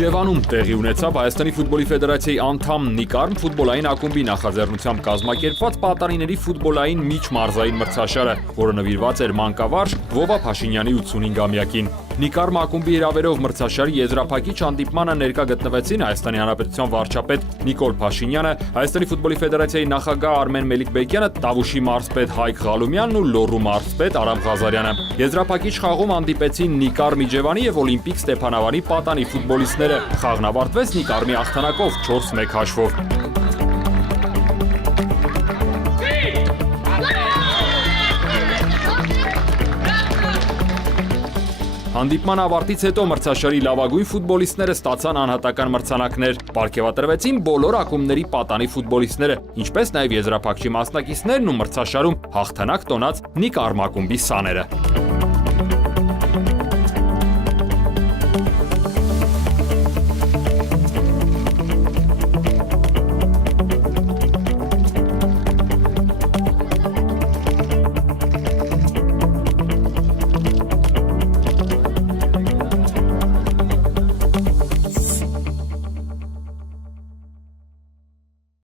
Իջևանում տեղի ունեցավ Հայաստանի ֆուտբոլի ֆեդերացիայի անդամ Նիկարմ ֆուտբոլային ակումբի նախաձեռնությամբ կազմակերպված պատանիների ֆուտբոլային միջմարզային մրցաշարը, որը նվիրված էր մանկավարժ Վովա Փաշինյանի 85-ամյակին։ Նիկարմ ակումբի հրավերով մրցաշարի եզրափակիչ հանդիպմանը ներկա գտնվեցին Հայաստանի Հանրապետության վարչապետ Նիկոլ Փաշինյանը, Հայաստանի ֆուտբոլի ֆեդերացիայի նախագահ Արմեն Մելիքբեկյանը, Տավուշի մարզպետ Հայկ Ղալումյանն ու Լոռու մարզպետ Արամ Ղազարյանը։ Եզրափակիչ խաղում հանդիպեցին Նիկարմ Իջևանի և Օլիմպիկ Ստեփանավանի պատանի ֆուտբոլիստները։ Խաղն ավարտվեց Նիկարմի հաղթանակով 4-1 հաշվով։ Հանդիպման ավարտից հետո մրցաշարի լավագույն ֆուտբոլիստները ստացան անհատական մրցանակներ, պարգևատրվեցին բոլոր ակումբների պատանի ֆուտբոլիստները, ինչպես նաև եզրափակչի մասնակիցներն ու մրցաշարում հաղթանակ տոնած Նիկարմ ակումբի սաները։